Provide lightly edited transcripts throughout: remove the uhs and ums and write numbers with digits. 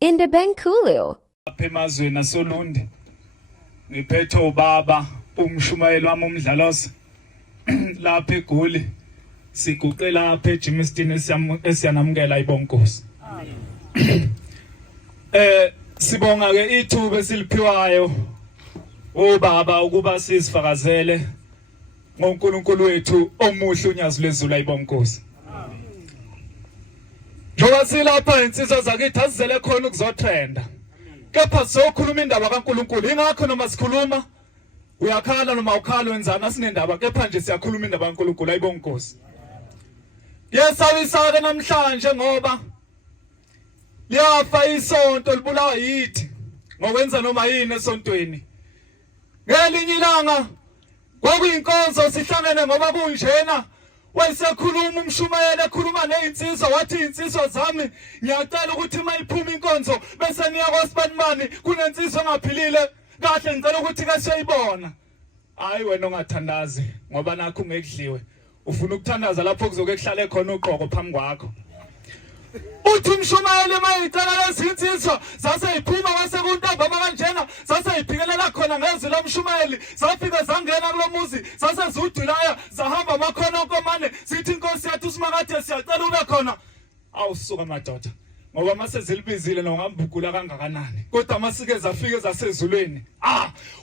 Indebenkulio. Lapha emazweni asoLundi ngiphethe ubaba umshumayeli wami umdlaloza lapha eGoli siguqe lapha eJimistini esiyanamukela ibonkosi. Sibonga ke ithuba esiliphiwayo obaba ukuba sizifakazele ngoNkulunkulu wethu omuhle unyazi lwezulu ayibonkosi. Njoba silapha insizwa zakithi asizele khona ukuzotrenda. Kepha sokhuluma indaba kaNkulunkulu ingakho noma sikhuluma uyakhala noma ukhala wenzana asinendaba kepha nje siyakhuluma indaba kaNkulunkulu ayibonkosi. Yesawisa-ke namhlanje ngoba liyafa isonto libulawa yithi ngokwenza noma yini esontweni. Ngelinye ilanga kwakuyinkonzo sihlangene ngoba kunjena wayesekhuluma umshumayeli ekhuluma nezinsizwa wathi izinsizwa zami ngiyacela ukuthi mayiphuma inkonzo bese niya kwaSibanibani kunensizwa engaphilile kahle ngicela ukuthi ke siyayibona. Hayi wena ongathandazi ngoba nakho ungekudliwe ufuna ukuthandaza lapho kuzoke kuhlale khona uqoko phambi kwakho. Uthi umshumayeli mayicela lezi insizwa zaseyiphuma kwasekuntambama kanjena zaseyiphikelela khona ngezwi lomshumayeli zafika zangena kulomuzi zasezudulaya zahamba amakhona onkomane sithi inkosi yathi uSimakade siyacela ube khona. Awusuka madoda ngoba mase zilibizile nongambugula kangakanani kodwa masike zafike zasezulweni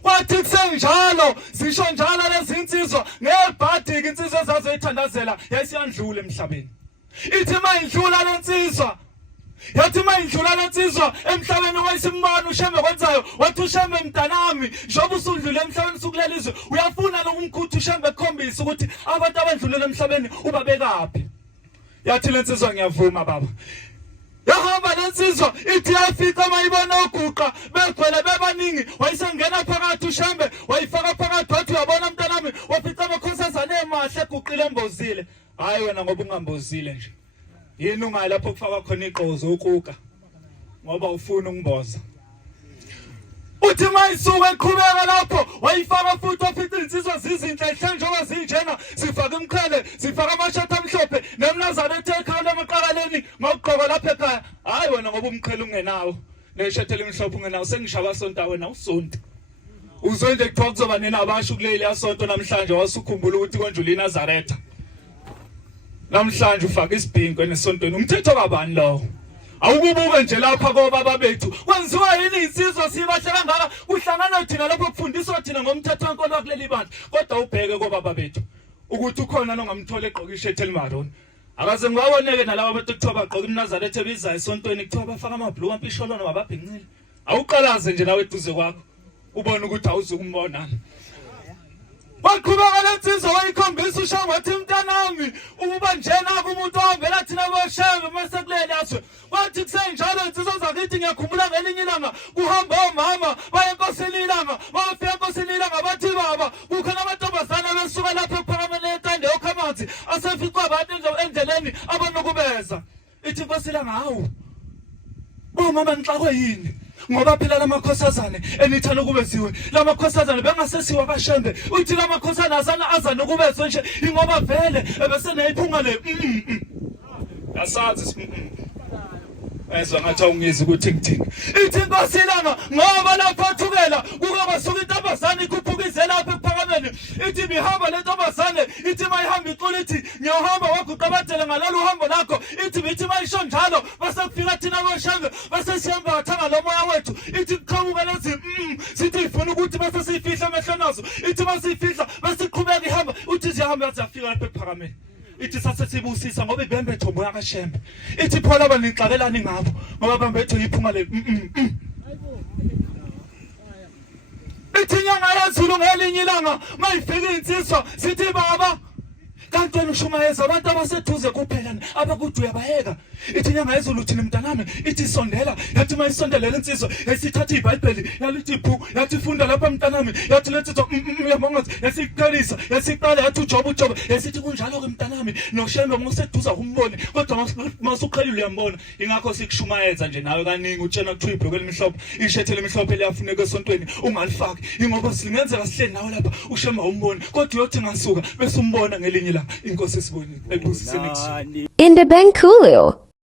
kwathi kusenjalo sisho njalo lezi insizwa ngebhadi insizwa zazoyithandazela yayisiyandlula emhlabeni. Ithi mayindlula lensizwa yathi mayindlula lensizwa emhlabeni wayisimbona uShembe kwenzayo wathi uShembe mntanami njoba usudlule emhlabeni sukulelizwe uyafuna lokumkhutha uShembe ekhombisa ukuthi abantu abadlulele emhlabeni ubabekaphi. Yathi lensizwa ngiyavuma baba. Yahamba lensizwa ithi yafika mayibona uguqa begcwele bebaningi wayisengena phakathi uShembe wayifaka phakathi wathi uyabona mntanami wafica amakhosazana emahle eguqile embozile. Hayi wena ngoba ungambozile nje. Yini ungayi lapho kufaka khona iqozo ukuka ngoba ufuna ungimboza. Uthi mayisuka eqhubeka lapho wayifaka futhi ofithi insizwa zizinhle njengoba zinjena sifaka imkhele sifaka amashata amhlophe nemnazana ethekhana emaqakaleni ngokuqoka lapha ekhaya. Hayi wena ngoba umqhele ungenawo neshathele imhlophe ungenawo sengishaba sonto wena usonto. Uzonje kuthiwa kuzoba nina abasho kuleli yasonto namhlanje wasukhumbula ukuthi konjula iNazaretha. Namhlanje ufaka isibhinqo enesontweni umthetho kabani lo? Awukubuke nje lapha kobaba bethu kwenziwa yini insizwa sibahle kangaka kuhlangana thina lapho kufundiswa thina ngomthetho wenkolo kuleli bandla kodwa ubheke kobaba bethu ukuthi ukhona nongamthola egqoka ishirt elimaroni. Akaze ngibaboneke nalabo bethu kuthiwa bagqoka iNazaretha ebizayo esontweni kuthiwa bafaka amabhlu ampisholo noma babhinqile. Awuqalaze nje nawe eduze kwakho ubone ukuthi awuzukumbona. Waqhubeka lensizwa wayikhombisa uShembe wathi mntanami ukuba njena kumuntu ovela thina boShembe mase kuleli yaso wathi kusenjalo insizwa zakithi ngiyakhumbula ngelinye ilanga kuhamba omama baye enkosini ilanga bafika enkosini ilanga bathi baba kukhona amantombazana besuka lapho ephakamele etande okhamanzi aseficwa abantu endleleni abanokubeza. Ithi inkosi ilanga hawu bomama nixakwe yini ngoba phela lamakhosazane enithana ukubeziwe lamakhosazane bengasesiwa kaShembe uthi lamakhosazane azana ukubezwe nje ingoba vele ebese neyiphunga le asazi ezwa ngathi awungizi ukuthi ngithini. Ithi inkosi ilanga ngoba lapho athukela kuba suka intombazane ikhuphukize lapha ephakameni ithi bihamba le ntombazane ithi mayihamba iqulu ithi ngiyohamba waguqabathele ngalolu hambo lakho ithi mayisho njalo base kufika thina boShembe base siyembatha ngalomoya wethu ithi kuqhamuka lezi sithi ifuna ukuthi base siyifihla amehlonazo ithi masiyifihla base iqhubeka ihamba uthi ziyahamba ziyafika lapha ephakameni. Ithi sase sibusisa ngoba ibembetho moya kaShembe ithi phola abanixakelani ngabo ngoba bambetho yiphunga le ithi nyanga yezulu ngelinye ilanga mayifika insizwa sithi baba kanti wena ushumayeza abantu abaseduze kuphela abakuthi uyabayeka. Ithi nyanga yezulu uthini mntanami ithi sondela yathi mayisondelela insizwa yasithatha iBhayibheli yalithi ibhuku yathi funda lapha mntanami yathi lethi uyabonga yasiqalisa yasiqala yathi uJobe yasithi kunjalo ke mntanami noShembe ngoseduza umbone kodwa masuqhelile uyambona ingakho sikushumayeza nje nawe kaningi utshena kuthiwa ibhuku elimhlophe ishethele elimhlophe liyafuneka esontweni ungalifaki ingoba singenzeka sihleli nawe lapha uShembe umbone kodwa uyothi ngasuka bese umbona ngelinye la inkosi sibonile ekuziseni. Indebenkulio.